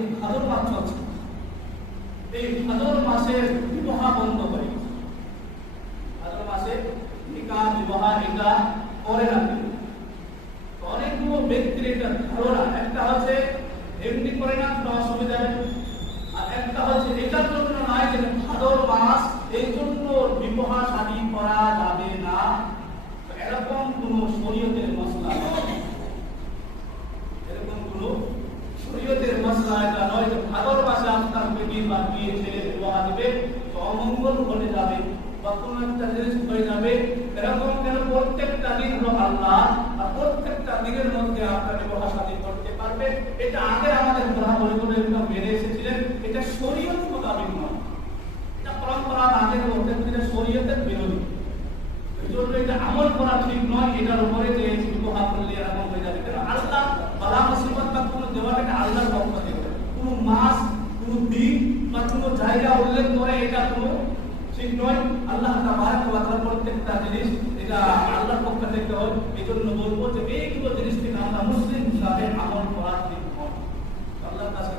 যে ভাদর মাস চলছে, এই ভাদর মাসের বিবাহ বন্ধ করে, ভাদর মাসে নিকাহ বিবাহ এটা করে না। অনেকগুলো ব্যক্তির এটা ধারণা, একটা হচ্ছে এমনি করে না কোনো অসুবিধা নেই, আর একটা হচ্ছে এটার জন্য নয় যে ভাদর মাস এই জন্য বিবাহ শাদী করা যাবে না, এরকম কোন শরীয়তের মশলা নয়, এরকম কোন শরীয়তের মশলা এটা নয় যে ভাদর মাসে আপনার বেটি বা বিয়ে ছেলে বিবাহ দেবে তো অমঙ্গল ঘটে যাবে বা কোন একটা জিনিস হয়ে যাবে, এরকম কেন? প্রত্যেকটা দিন হলো আল্লাহ, আর প্রত্যেকটা দিনের মধ্যে আপনার বিবাহ শাদী করতে পারবে। এটা আগে আমাদের বরাবর একদম মেনে এসেছিলেন, এটা শরীয়ত মোতাবেক নয়, এটা পরম্পরা আগের মধ্যে এটা শরীয়তের বিরোধী, এই জন্য এটা আমল করা ঠিক নয়। এটার উপরে যে বিবাহ করলে এরকম হয়ে যাবে, কারণ আল্লাহ বালা মুসিবত বা কোনো দেওয়াটা আল্লাহর পক্ষ থেকে, কোনো মাস কোনো দিন বা কোনো জায়গা উল্লেখ করে এটা কোনো ঠিক নয়। আল্লাহ তাবারক ওয়া তাআলা প্রত্যেকটা জিনিস এটা আল্লাহর পক্ষ থেকে হয়। এই জন্য বলবো যে এইগুলো জিনিস থেকে আমরা মুসলিম হিসাবে আমল করা ঠিক নয়। আল্লাহর কাছে